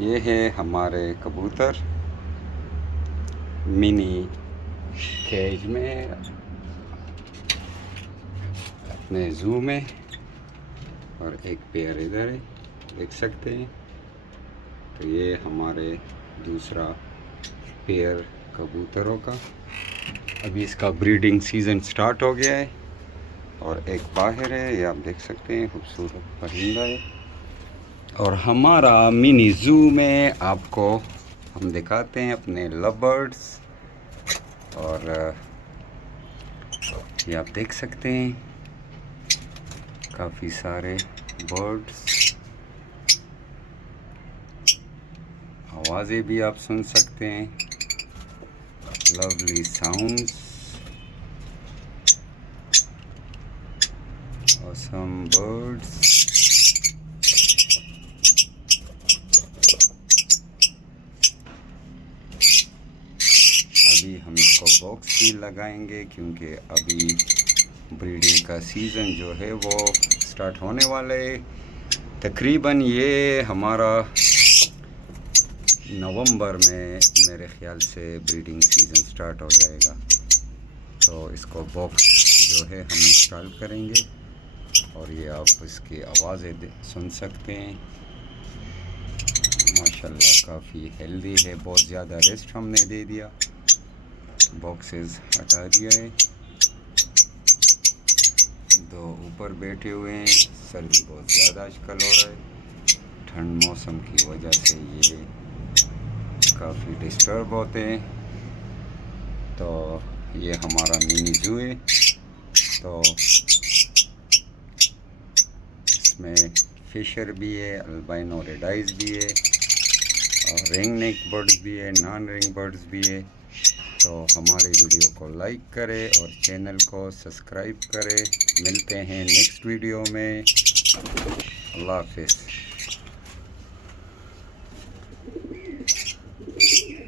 ये है हमारे कबूतर मिनी केज में अपने ज़ू में, और एक पेयर इधर है, देख सकते हैं। तो ये हमारे दूसरा पेयर कबूतरों का, अभी इसका ब्रीडिंग सीज़न स्टार्ट हो गया है। और एक बाहर है, ये आप देख सकते हैं, खूबसूरत परिंदा है। और हमारा मिनी ज़ू में आपको हम दिखाते हैं अपने लव बर्ड्स। और ये आप देख सकते हैं काफ़ी सारे बर्ड्स, आवाज़ें भी आप सुन सकते हैं, लवली साउंड्स, ऑसम बर्ड्स। अभी हम इसको बॉक्स भी लगाएंगे क्योंकि अभी ब्रीडिंग का सीज़न जो है वो स्टार्ट होने वाला है। तकरीबन ये हमारा नवंबर में मेरे ख़्याल से ब्रीडिंग सीज़न स्टार्ट हो जाएगा। तो इसको बॉक्स जो है हम इंस्टॉल करेंगे, और ये आप इसकी आवाज़ें सुन सकते हैं। माशाल्लाह काफ़ी हेल्दी है, बहुत ज़्यादा रेस्ट हमने दे दिया, बॉक्सेस हटा दिया है। दो ऊपर बैठे हुए हैं, सर्दी बहुत ज़्यादा आजकल हो रहा है, ठंड मौसम की वजह से ये काफ़ी डिस्टर्ब होते हैं। तो ये हमारा मिनी ज़ू है। तो इसमें फिशर भी है, अल्बाइनो रेडाइज भी है, और रिंग नेक बर्ड्स भी है, नॉन रिंग बर्ड्स भी है। तो हमारी वीडियो को लाइक करें और चैनल को सब्सक्राइब करें। मिलते हैं नेक्स्ट वीडियो में। अल्लाह हाफिज़।